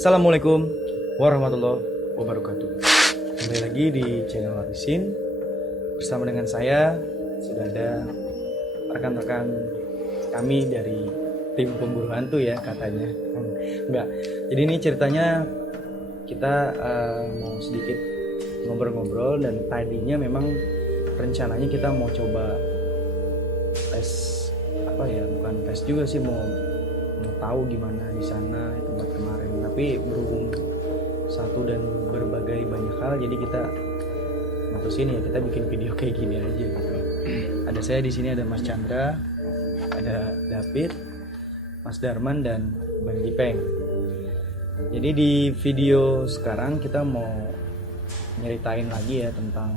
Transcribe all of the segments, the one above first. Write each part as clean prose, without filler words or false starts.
Assalamualaikum warahmatullahi wabarakatuh. Kembali lagi di channel Warisin. Bersama dengan saya sudah ada rekan-rekan kami dari tim pemburu hantu ya katanya. Enggak. Jadi ini ceritanya kita mau sedikit ngobrol-ngobrol, dan tadinya memang rencananya kita mau coba tes bukan tes juga sih, mau tahu gimana di sana itu buat kemarin, tapi berhubung satu dan berbagai banyak hal, jadi kita mutusin ya kita bikin video kayak gini aja gitu. Ada saya di sini, ada Mas Chandra, ada David, Mas Darman, dan Bang Jipeng. Jadi di video sekarang kita mau nyeritain lagi ya tentang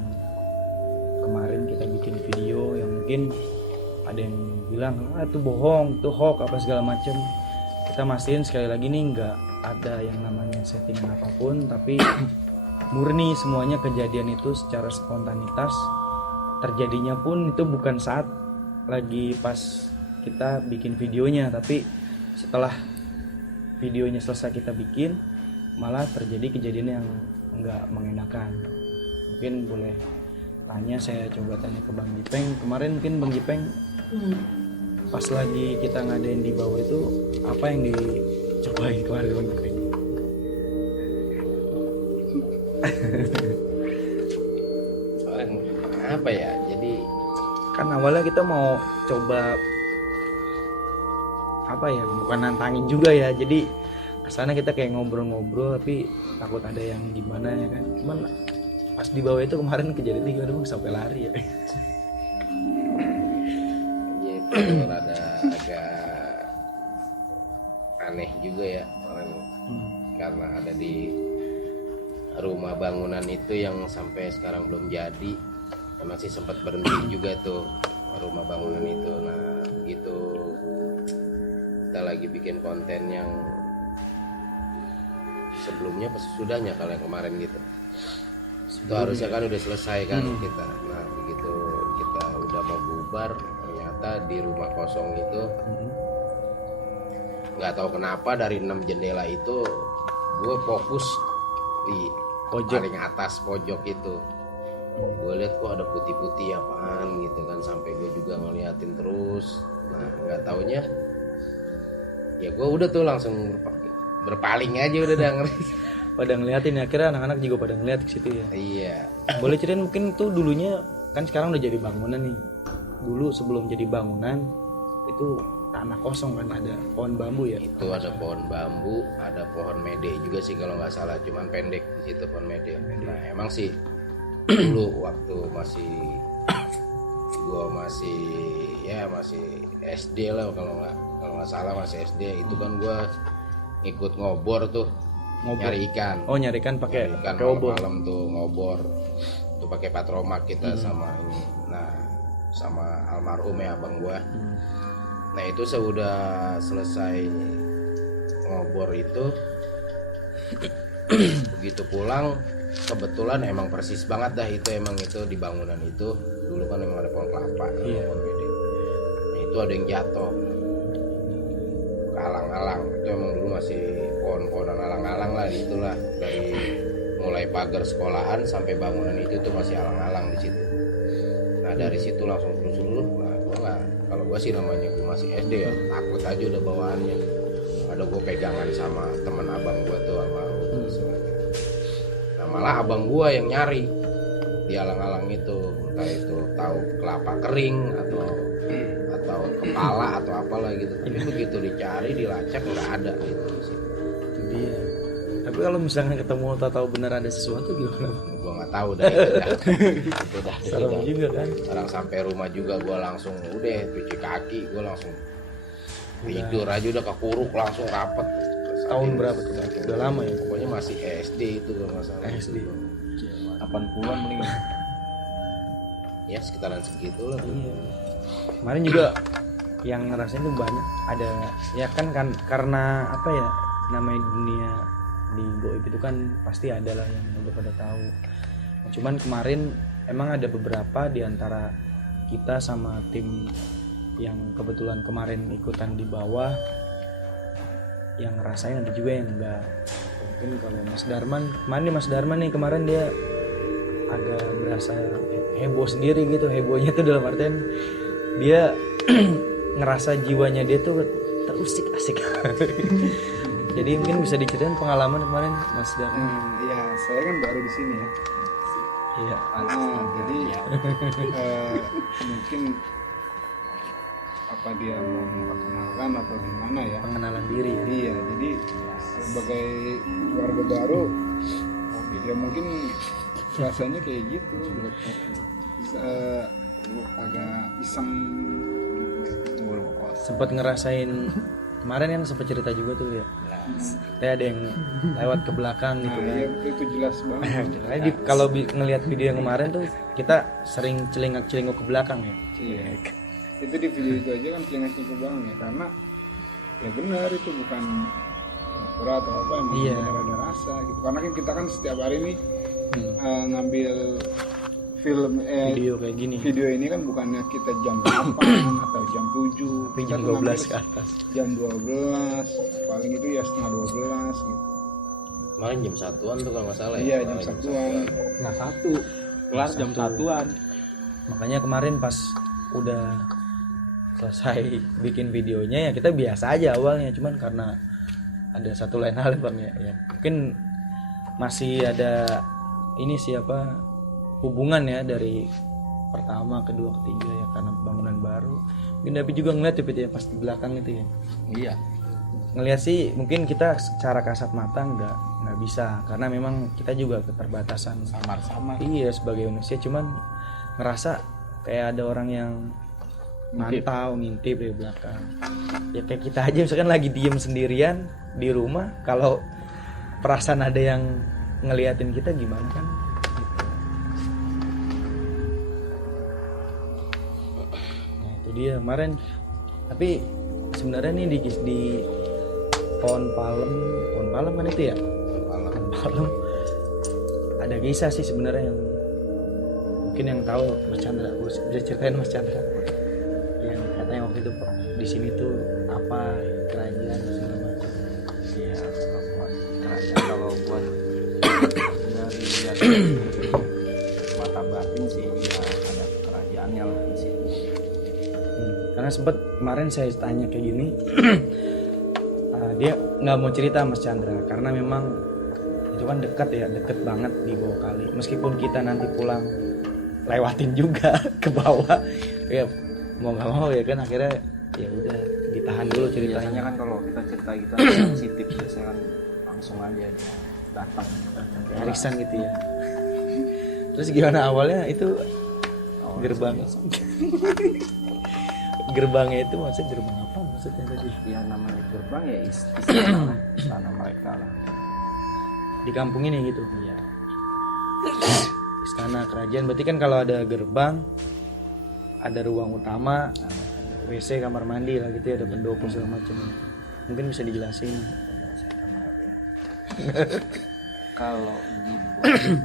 kemarin kita bikin video yang mungkin ada yang bilang itu bohong, itu hoax apa segala macem. Kita mastiin sekali lagi nih nggak ada yang namanya settingan apapun, tapi murni semuanya kejadian itu secara spontanitas. Terjadinya pun itu bukan saat lagi pas kita bikin videonya, tapi setelah videonya selesai kita bikin malah terjadi kejadian yang nggak mengenakan. Mungkin boleh tanya, saya coba tanya ke Bang Jipeng. Kemarin mungkin Bang Jipeng pas lagi kita ngadain di bawah itu apa yang dicobain kemarin Bang Jipeng? Apa ya, jadi Kan awalnya kita mau coba bukan nantangin juga ya, jadi kesana kita kayak ngobrol-ngobrol tapi takut ada yang gimana ya kan. Cuman pas di bawah itu kemarin kejadian gimana Bang, sampai lari ya? itu rada agak aneh juga ya orang, karena ada di rumah bangunan itu yang sampai sekarang belum jadi. Masih sempat berhenti juga tuh rumah bangunan itu. Nah begitu kita lagi bikin konten yang sebelumnya sudahnya, kalau yang kemarin gitu itu harusnya kan udah selesai kan kita. Nah begitu kita udah mau bubar, ternyata di rumah kosong itu nggak tahu kenapa dari 6 jendela itu gue fokus di paling atas pojok itu. Gue lihat kok ada putih-putih apaan gitu kan, sampai gue juga ngeliatin terus. Nah nggak taunya ya gue udah tuh langsung berpaling aja udah denger. Pada ngeliatin, akhirnya anak-anak juga pada ngeliat ke situ ya. Iya. Boleh ceritain mungkin tuh dulunya, kan sekarang udah jadi bangunan nih. Dulu sebelum jadi bangunan itu tanah kosong kan, ada pohon bambu ya. Itu ada pohon bambu, ada pohon mede juga sih kalau nggak salah, cuman pendek di situ pohon mede. Nah emang sih dulu waktu gua masih SD lah, kalau nggak salah masih SD itu kan gua ikut ngobor tuh. Nyari ikan. Oh, nyari ikan pakai obor. Malam tuh ngobor. Tuh pakai patromak kita sama ini. Nah, sama almarhum ya abang gua. Nah, itu sudah selesai ngobor itu. Begitu pulang, kebetulan emang persis banget dah itu, emang itu di bangunan itu dulu kan emang ada pohon kelapa. Iya. Nah, itu ada yang jatuh ke alang-alang. Itu emang dulu masih pohon-pohonan alang-alang lah, itulah dari mulai pagar sekolahan sampai bangunan itu tuh masih alang-alang di situ. Nah dari situ langsung terus. Nah gua nggak, kalau gua sih namanya gua masih SD ya, takut aja udah bawaannya. Ada gua pegangan sama teman abang gua tuh almarhum. Nah malah abang gua yang nyari di alang-alang itu, entah itu tahu kelapa kering atau kepala atau apalah gitu. Tapi begitu dicari, dilacak nggak ada gitu di situ. Itu dia. Tapi kalau misalnya ketemu tahu benar ada sesuatu gimana? Gua nggak tahu dah. Itu dah. Serem juga kan. Sekarang sampai rumah juga gua langsung udah cuci kaki, gua langsung tidur aja udah kekuruk langsung rapet. Tahun berapa tuh Bang? Udah lama ya? Pokoknya masih SD itu kalau nggak salah. SD. 80-an mending. Ya sekitaran segitulah. Iya. Kemarin juga yang ngerasain tuh banyak, ada ya kan karena apa ya, namanya dunia di goib itu kan pasti ada lah yang udah pada tahu. Nah, cuman kemarin emang ada beberapa di antara kita sama tim yang kebetulan kemarin ikutan di bawah yang ngerasain, ada juga yang enggak. Mungkin kalau Mas Darman nih kemarin dia agak berasa heboh sendiri gitu. Hebohnya tuh dalam artian dia ngerasa jiwanya dia tuh terusik asik. Jadi mungkin bisa diceritain pengalaman kemarin Mas Darman. Ya saya kan baru di sini ya. Iya. Jadi mungkin apa dia mau memperkenalkan atau gimana ya? Pengenalan diri ya. Iya, jadi sebagai warga baru ya mungkin rasanya kayak gitu, agak iseng gitu. Sempat ngerasain kemarin kan sempat cerita juga tuh ya. Kayak ada yang lewat ke belakang gitu Nah, kan. ya, itu jelas banget. Jadi kalau ngelihat video yang kemarin tuh kita sering celingak-celinguk ke belakang ya. Iya. Itu di video itu aja kan celingak-celinguk banget ya, karena ya benar itu bukan pura atau apa, emang Iya. benar ada rasa gitu. Karena kan kita kan setiap hari nih ngambil film Video kayak gini. video ini kan bukannya kita jam 8 atau jam 7, Tapi kita jam tuh 12 ngambil ke atas. jam 12, paling itu ya setengah 12 gitu. Kemarin jam 1-an tuh kalau nggak salah ya. Iya, jam Kemarin 1-an. Nah, 1 kelar jam 1-an. Makanya kemarin pas udah selesai bikin videonya ya kita biasa aja awalnya, cuman karena ada satu lain hal Bang ya. Mungkin masih ada ini siapa hubungan ya dari pertama, kedua, ketiga ya karena bangunan baru. Mungkin tapi juga ngeliat ya pas di belakang itu ya. Iya. Ngeliat sih mungkin kita secara kasat mata nggak bisa karena memang kita juga keterbatasan. Samar-samar. Iya sebagai manusia, cuman ngerasa kayak ada orang yang mantau ngintip dari belakang. Ya kayak kita aja misalkan lagi diem sendirian di rumah, kalau perasaan ada yang ngeliatin kita gimana kan? Nah itu dia kemarin. Tapi sebenarnya nih di pohon palem kan itu ya? Pohon palem ada kisah sih sebenarnya yang mungkin yang tahu Mas Chandra, bisa ceritain Mas Chandra yang katanya waktu itu di sini tuh apa kerajaan segala macam. Iya, buat kerajaan kalau buat dari lihat mata batin sih ya ada kerajaannya lah di sini. Karena sempat kemarin saya tanya kayak gini dia nggak mau cerita Mas Chandra karena memang itu kan deket banget di bawah kali, meskipun kita nanti pulang lewatin juga ke bawah ya mau nggak mau ya kan akhirnya ya udah ditahan dulu Biasanya ceritanya. kan kalau kita cerita gitu sensitif, biasanya kan langsung aja dia datang. Arisan gitu ya. Terus gimana awalnya itu gerbang? Gerbangnya itu maksudnya gerbang apa maksudnya tadi? Ya namanya gerbang ya istana mereka lah. Di kampung ini gitu. Iya. Istana kerajaan berarti kan kalau ada gerbang ada ruang utama, WC, kamar mandi lah gitu ya, ada pendopo segala macam. Mungkin bisa dijelasin. Kalau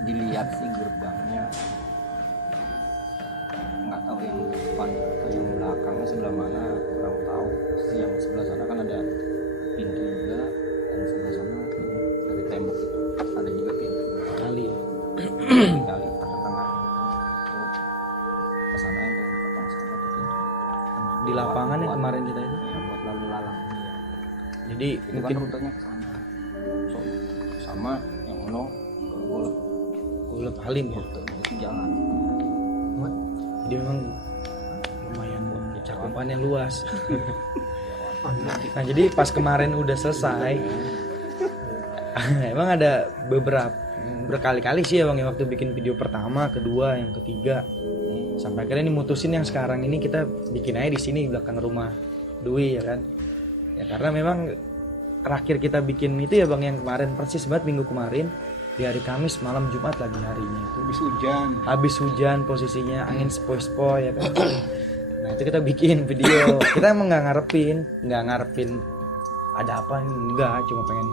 dilihat sih gerbangnya nggak tahu yang depan atau yang belakangnya sebelah mana, kurang tahu. Yang sebelah sana kan ada pintu juga, dan sebelah sana dari tembok itu ada juga pintu Kali ya. di kali tengah-tengah itu kesana yang potong sampah tuh pintu Di lapangan ya kemarin kita itu. ya, buat lalu lalang ya. Jadi Itu mungkin kan rutenya ke sana. So, sama yang ono ke Golep, Golep Halim ya. rutenya itu jalan. Jadi memang lumayan cakupannya luas. Nah jadi pas kemarin udah selesai, emang ada berkali-kali sih ya Bang ya, waktu bikin video pertama, kedua, yang ketiga, sampai akhirnya ini mutusin yang sekarang ini kita bikin aja di sini belakang rumah Dwi ya kan. Ya karena memang terakhir kita bikin itu ya Bang yang kemarin persis banget minggu kemarin di hari Kamis malam Jumat lagi harinya itu. Habis hujan posisinya, angin sepoi-sepoi ya kan. Nah itu kita bikin video. Kita emang nggak ngarepin ada apa nih, enggak, cuma pengen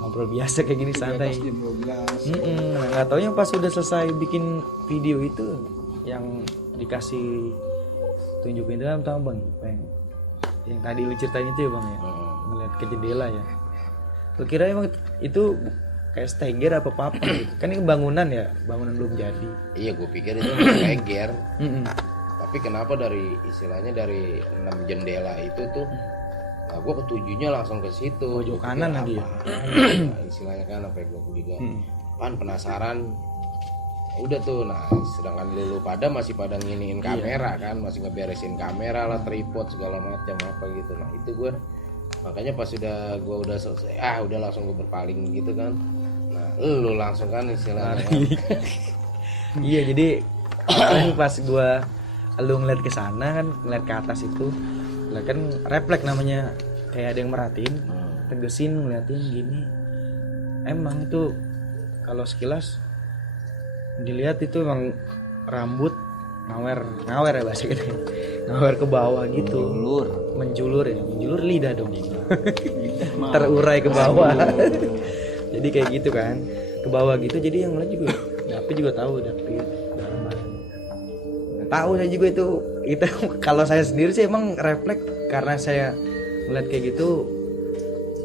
ngobrol biasa kayak gini santai. Nah, nggak taunya pas udah selesai bikin video itu yang dikasih tunjukin itu kan tahu Bang, yang tadi lu ceritain itu ya Bang ya, ngeliat ke jendela ya. Lu kira emang itu kayak steger apa apa gitu. Kan ini bangunan ya, bangunan belum jadi. Iya, gue pikir itu steger. Mm-mm. Tapi kenapa dari istilahnya dari 6 jendela itu tuh, nah gue ketujuhnya langsung ke situ. Pojok kanan lagi ya? Nah, istilahnya kan apa gue juga pan penasaran. Udah tuh, nah sedangkan lu pada masih pada nginiin kamera kan, masih ngeberesin kamera lah, tripod segala macam apa gitu. Nah itu gue makanya pas gue udah selesai, udah langsung gue berpaling gitu kan. Nah lu langsung kan istilahnya kan. Iya, jadi kemarin pas lu ngeliat ke sana kan, ngeliat ke atas itu, lah kan refleks namanya, kayak ada yang merhatiin, tegesin ngeliatin gini. Emang itu kalau sekilas dilihat itu emang rambut ngawer ya bahasa gitu, ngawer ke bawah gitu, menjulur lidah dong, terurai ke bawah. Jadi kayak gitu kan, ke bawah gitu. Jadi yang lain juga Dapi juga tahu, Dapi Darman tahu. Saya juga itu kalau saya sendiri sih emang refleks, karena saya ngeliat kayak gitu,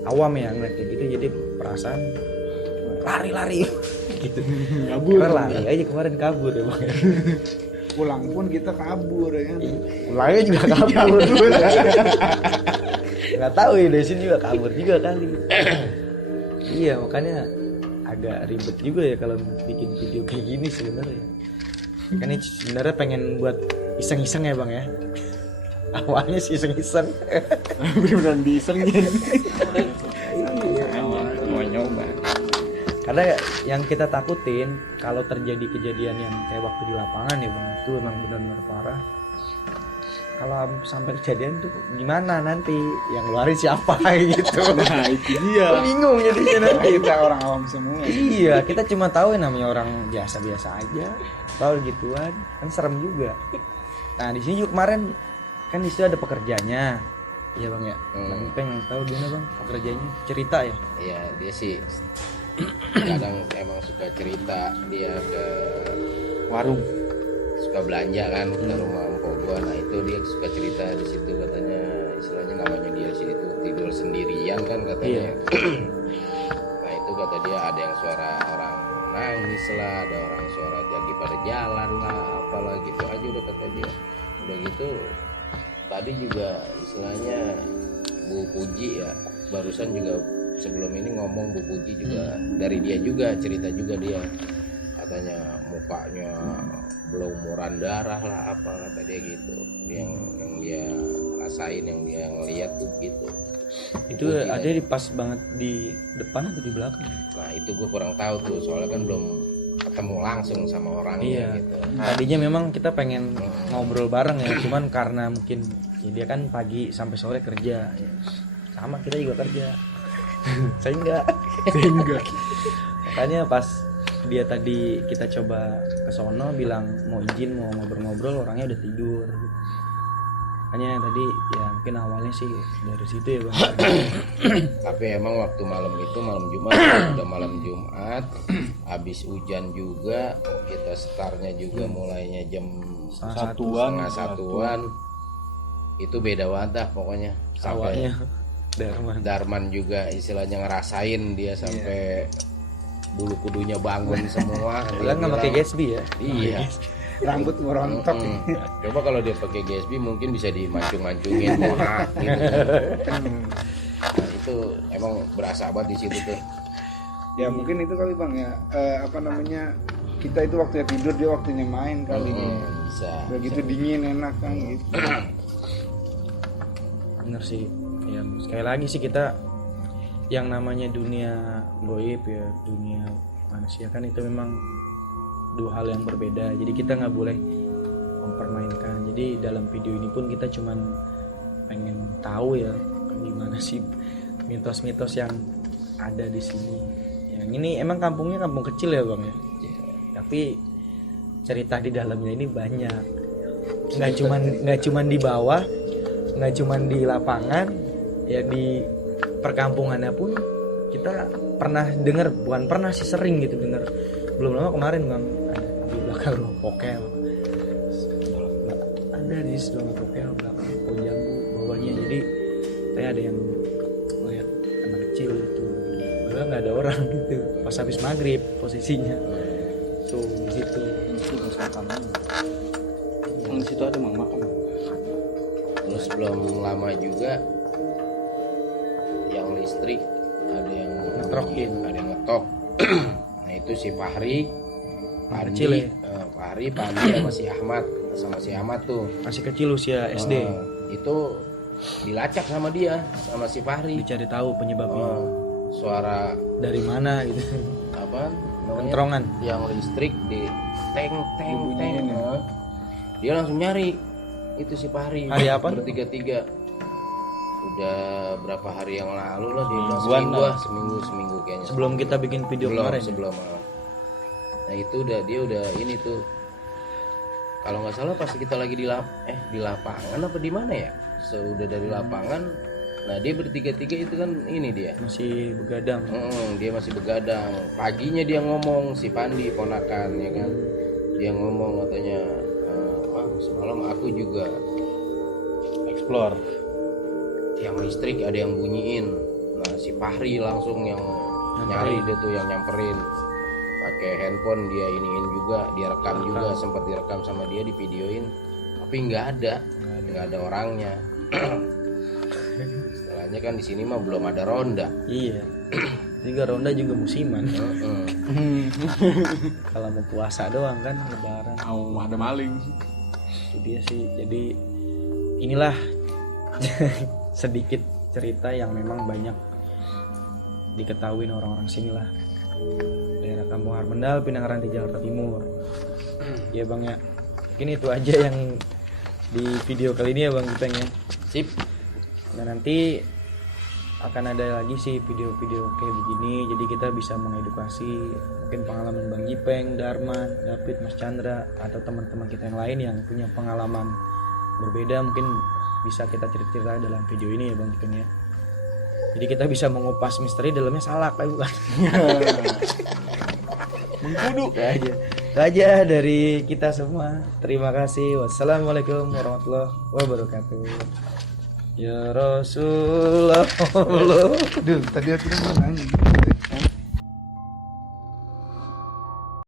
awam ya ngeliat kayak gitu, jadi perasaan lari gitu. Kabur. Lari aja kemarin, kabur ya bang. Pulang pun kita kabur ya kan. Pulangnya juga kabur. Nggak tahu ya, dari sini juga kabur juga kali. Iya, makanya agak ribet juga ya kalau bikin video kayak gini sebenarnya. Kan ini sebenarnya pengen buat iseng-iseng ya bang ya. Awalnya sih iseng-iseng. Beneran diisengin. Mau nyoba. Karena yang kita takutin kalau terjadi kejadian yang kayak waktu di lapangan ya bang, itu emang benar-benar parah. Kalau sampai kejadian tuh gimana nanti, yang ngeluarin siapa gitu. Nah itu dia. Bingung jadinya nanti. Kita orang awam semua. Iya, kita cuma tahu yang namanya orang biasa-biasa aja, tahu gituan, kan serem juga. Nah di sini juga kemarin kan di situ ada pekerjanya, iya bang ya. Bang pengen tahu gimana bang pekerjanya, cerita ya. Iya, dia sih kadang emang suka cerita, dia ke Warung. suka belanja kan ke rumah empok gua. Nah itu dia suka cerita di situ, katanya istilahnya namanya dia sih itu tidur sendirian kan katanya. Nah itu kata dia ada yang suara orang nangis lah, ada orang suara lagi pada jalan lah, apalah gitu aja udah kata dia. Udah gitu tadi juga istilahnya Bu Puji ya, barusan juga sebelum ini ngomong Bu Puji juga dari dia juga cerita juga dia, katanya mukanya belumuran darah lah apa kata dia gitu, yang dia rasain, yang dia ngeliat tuh gitu. Itu ada di pas banget di depan atau di belakang? Nah itu gue kurang tahu tuh, soalnya kan belum ketemu langsung sama orangnya gitu. Tadinya memang kita pengen ngobrol bareng ya, cuman karena mungkin ya dia kan pagi sampai sore kerja, sama kita juga kerja. Saya enggak. Makanya pas dia tadi kita coba ke sono bilang mau izin mau ngobrol-ngobrol, orangnya udah tidur. Makanya tadi ya mungkin awalnya sih dari situ ya bang. Tapi emang waktu malam itu malam Jumat, udah malam Jumat, habis hujan juga, kita startnya juga mulainya jam setengah satuan. Itu beda wadah pokoknya. Sampai awalnya Darman juga istilahnya ngerasain, dia sampai bulu kudunya bangun semua. Dia nggak pakai Gatsby ya? Iya. Rambut merontok. Coba kalau dia pakai Gatsby mungkin bisa dimancung-mancungin mohak gitu kan. Nah, itu emang berasa banget di situ tuh. Ya mungkin itu kali bang ya, apa namanya, kita itu waktunya tidur, dia waktunya main kali. Bisa. Begitu dingin enak kan gitu. Bener sih ya, sekali lagi sih kita yang namanya dunia goib ya, dunia manusia kan itu memang dua hal yang berbeda. Jadi kita nggak boleh mempermainkan. Jadi dalam video ini pun kita cuman pengen tahu ya gimana sih mitos-mitos yang ada di sini. Yang ini emang kampungnya kampung kecil ya bang ya, tapi cerita di dalamnya ini banyak. Nggak cuman di bawah, nggak cuman di lapangan ya, di perkampungannya pun kita pernah dengar, bukan pernah sih, sering gitu dengar. Belum lama kemarin bang, di belakang rumah Pokel ada di rumah Pokel belakang pohon jambu bawahnya. Jadi kayak ada yang melihat anak kecil itu, padahal nggak ada orang gitu pas habis maghrib posisinya tuh di situ. itu pas makan yang di situ ada mama kan. Terus belum lama juga yang listrik ada yang Ngetrokin. ada yang ngetok. Nah itu si Fahri, Kecil ya? Fahri, Pandi sama si Ahmad tuh. Masih kecil usia SD. Itu dilacak sama dia, sama si Fahri. Dicari tahu penyebabnya Suara dari mana gitu. apa? namanya? Pentrongan. Yang listrik di teng. Dibunyiin ya? Dia langsung nyari itu si Fahri. Hari apa? Bertiga-tiga. Udah berapa hari yang lalu lah dia bilang Mingguan seminggu kayaknya. Sebelum kita bikin video kemarin. Sebelum. Nah itu dia udah ini tuh. Kalau nggak salah pas kita lagi di lapangan apa di mana ya? Sudah dari lapangan. Nah dia bertiga-tiga itu kan ini dia. Masih begadang. Dia masih begadang. Paginya dia ngomong si Pandi ponakan ya kan. Dia ngomong katanya, semalam aku juga explore yang listrik ada yang bunyiin. Nah si Fahri langsung yang nyari dia tuh, yang nyamperin pakai handphone, dia iniin juga, dia rekam juga, sempat direkam sama dia, di videoin, tapi nggak ada orangnya. Istilahnya kan di sini mah belum ada ronda. Iya. Juga ronda juga musiman. Kalau mau puasa doang kan lebaran. Ada maling. Itu dia sih. Jadi inilah sedikit cerita yang memang banyak diketahui orang-orang sini lah. Daerah Kampung Harmendal, Pinang Ranti, Jakarta Timur. Ya bang ya. Mungkin itu aja yang di video kali ini ya bang kita ya. Sip. Nah nanti akan ada lagi sih video-video kayak begini, jadi kita bisa mengedukasi mungkin pengalaman Bang Ipeng, Darman, David, Mas Chandra, atau teman-teman kita yang lain yang punya pengalaman berbeda, mungkin bisa kita cerita dalam video ini ya Bang Ipeng ya. Jadi kita bisa mengupas misteri dalamnya salak lah bukan? Mengkudu aja. Itu aja dari kita semua. Terima kasih. Wassalamualaikum warahmatullahi wabarakatuh. Ya Rasulullah. Duh, tadi aku udah nanya.